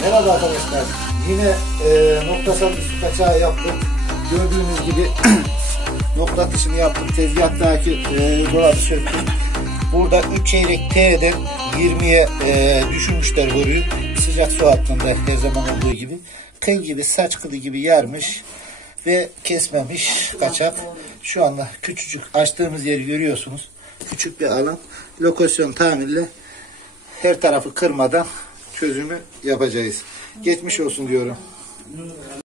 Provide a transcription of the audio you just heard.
Merhaba arkadaşlar. Yine noktasal bir su kaçağı yaptık. Gördüğünüz gibi nokta atışını yaptık. Tezgahtaki dolabı söktük. Burada 3 çeyrek T'den 20'ye düşürmüşler boruyu. Sıcak su altında her zaman olduğu gibi. Kıl gibi, saç kılı gibi yarmış ve kesmemiş kaçak. Şu anda küçücük açtığımız yeri görüyorsunuz. Küçük bir alan. Lokasyon tamirle her tarafı kırmadan çözümü yapacağız. Geçmiş olsun diyorum.